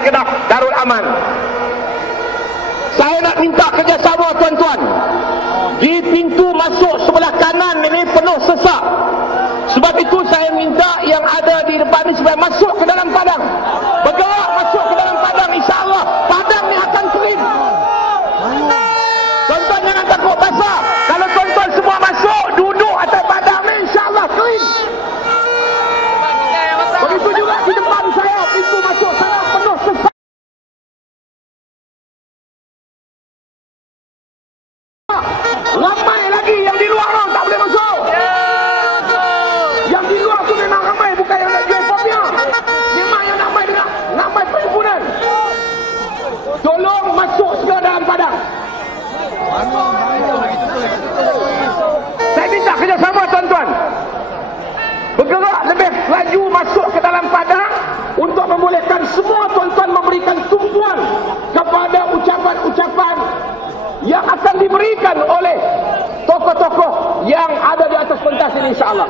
Kedah Darul Aman. Saya nak minta kerjasama tuan-tuan. Di pintu masuk sebelah kanan ini penuh sesak. Sebab itu saya minta yang ada di depan ini supaya masuk ke dalam padang. Bergerak masuk ke dalam padang insya-Allah. Padang ni akan kering. Tuan-tuan jangan takut basah. Kalau tuan-tuan semua masuk duduk atas padang ni insya-Allah kering. Begitu juga di depan saya pintu masuk sana penuh sesak. Ramai lagi yang di luar tu tak boleh masuk. Yang di luar tu memang ramai bukan yang nak jual fobia. Memang yang nak main dengan nak main perhimpunan. Tolong masuk segera dalam padang. Saya minta kerjasama tuan-tuan. Bergerak lebih laju masuk ke dalam padang untuk membolehkan semua tuan-tuan memberikan tumpuan tokoh-tokoh yang ada di atas pentas ini insyaAllah.